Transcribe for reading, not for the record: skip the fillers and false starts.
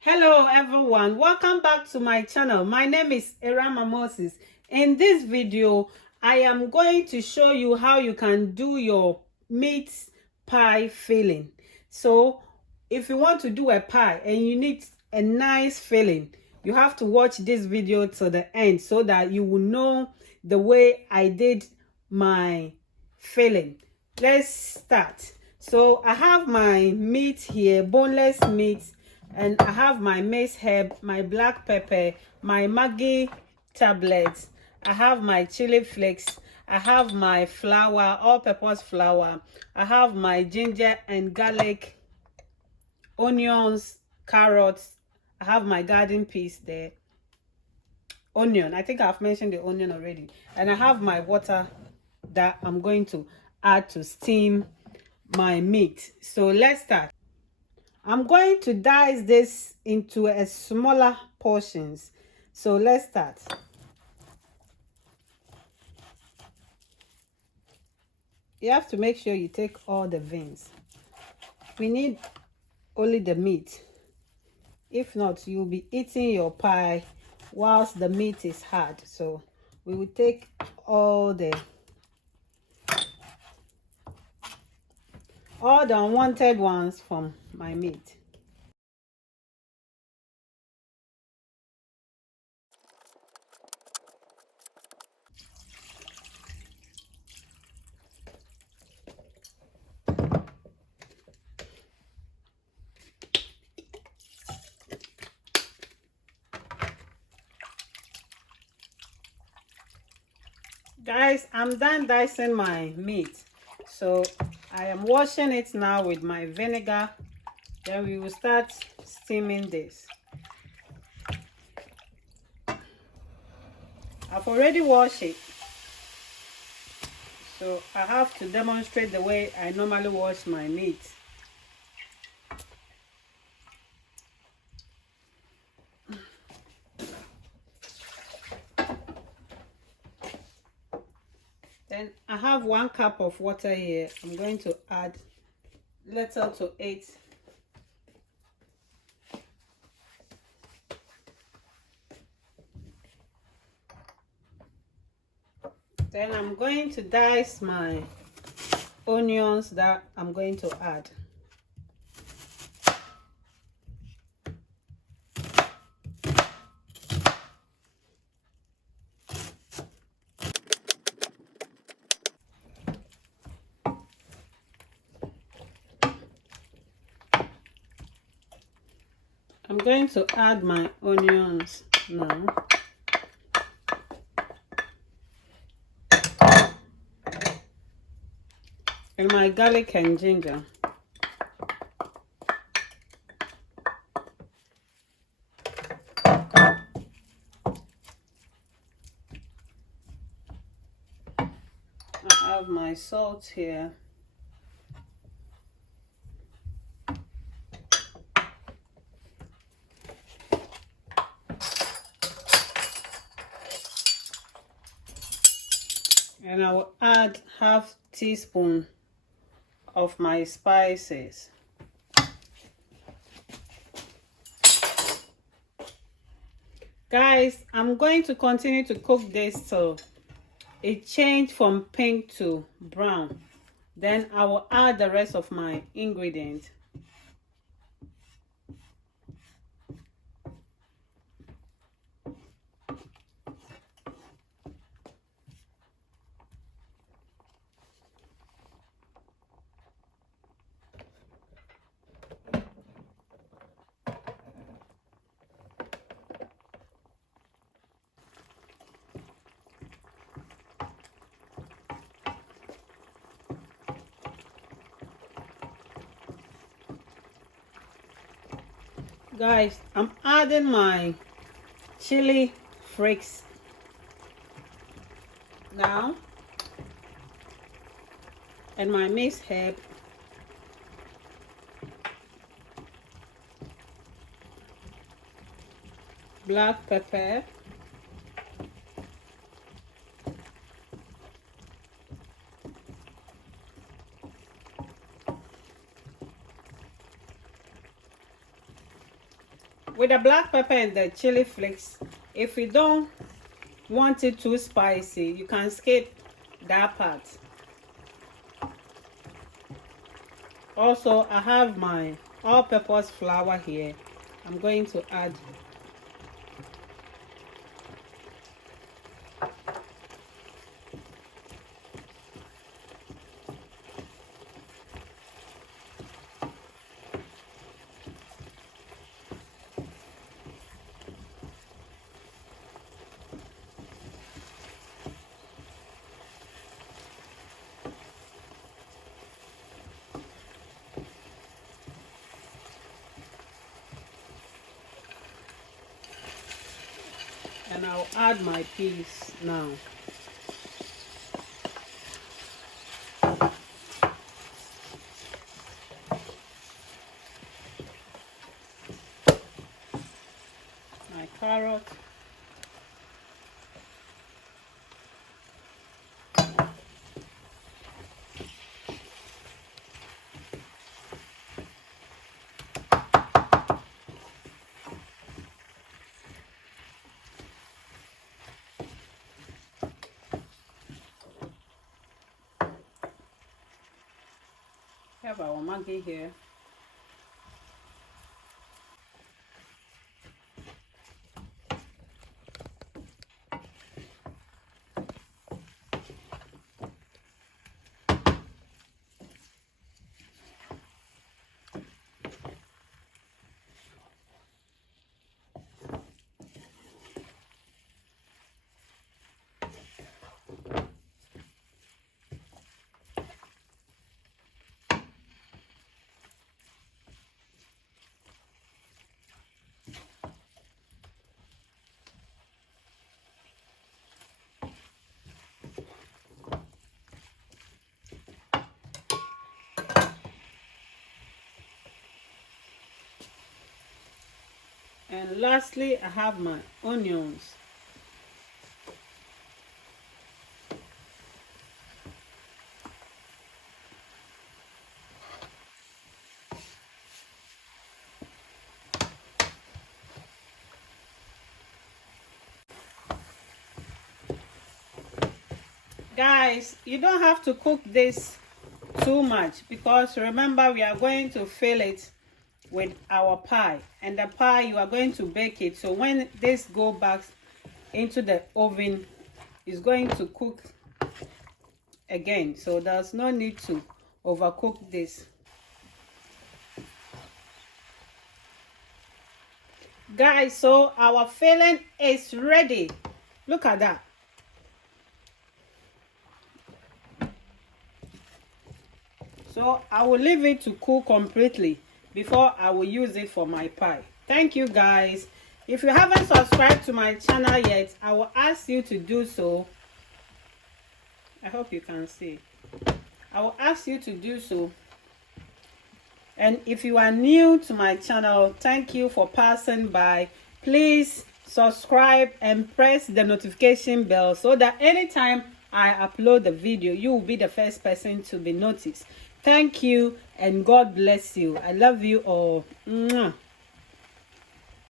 Hello everyone, welcome back to my channel. My name is Enurama Moded. In this video I am going to show you how you can do your meat pie filling. So if you want to do a pie and you need a nice filling, you have to watch this video to the end so that you will know the way I did my filling. Let's start. So I have my meat here, boneless meat, and I have my mace herb, my black pepper, my Maggie tablets. I have my chili flakes. I have my flour, all-purpose flour. I have my ginger and garlic, onions, carrots. I have my garden peas there. Onion. I think I've mentioned the onion already. And I have my water that I'm going to add to steam my meat. So let's start. I'm going to dice this into a smaller portions. So let's start. You have to make sure you take all the veins. We need only the meat. If not, you'll be eating your pie whilst the meat is hard. So we will take all the unwanted ones from my meat. Guys, I'm done dicing my meat. So I am washing it now with my vinegar. Then we will start steaming this. I've already washed it. So I have to demonstrate the way I normally wash my meat. Then I have 1 cup of water here. I'm going to add little to 8. Then I'm going to dice my onions that I'm going to add. I'm going to add my onions now. And my garlic and ginger. I have my salt here. And I will add half teaspoon of my spices. Guys, I'm going to continue to cook this till it changed from pink to brown. Then I will add the rest of my ingredients. Guys, I'm adding my chili flakes now and my mace herb, black pepper, with the black pepper and the chili flakes, if you don't want it too spicy, you can skip that part. Also, I have my all-purpose flour here. I'm going to add and I'll add my peas now. My carrot. Have our Maggie here. And lastly, I have my onions. Guys, you don't have to cook this too much, because remember, we are going to fill it with our pie, and the pie, you are going to bake it. So when this go back into the oven, it's going to cook again, so there's no need to overcook this. Guys, so our filling is ready. Look at that. So I will leave it to cool completely before I will use it for my pie. Thank you, guys. If you haven't subscribed to my channel yet, I will ask you to do so. I hope you can see. I will ask you to do so. And if you are new to my channel, thank you for passing by. Please subscribe and press the notification bell so that anytime I upload the video, you will be the first person to be noticed. Thank you, and God bless you. I love you all. Mwah.